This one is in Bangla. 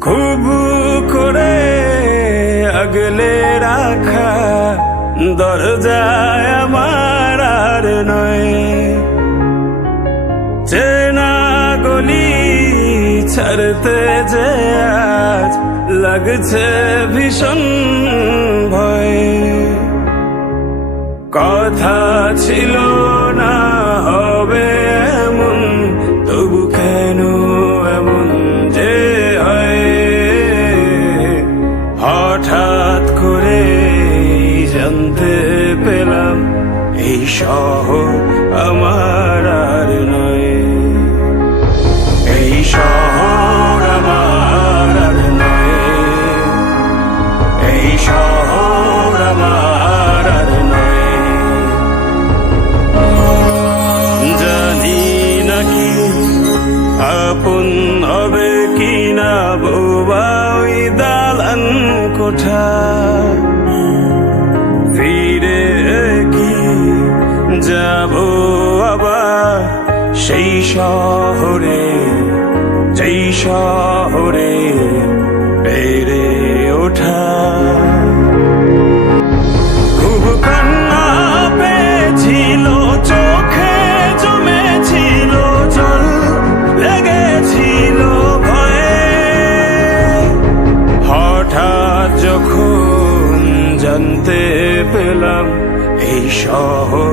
খুব করে আগলে রাখা দরজায় আমার আর নয়। চেনা গলি ছাড়তে যে আজ লাগছে ভীষণ ভয়। কথা ছিল না হবে শহর আমার আর নয়। এই শহর আমার আর নয়। এই শহর আমার আর নয়। জানি নাকি আপন হবে কি না বোবা দালান কোঠা। শহরে যেই শহরে বেড়ে ওঠা। খুব চোখে লেগেছিল জানতে পেলাম এই শহর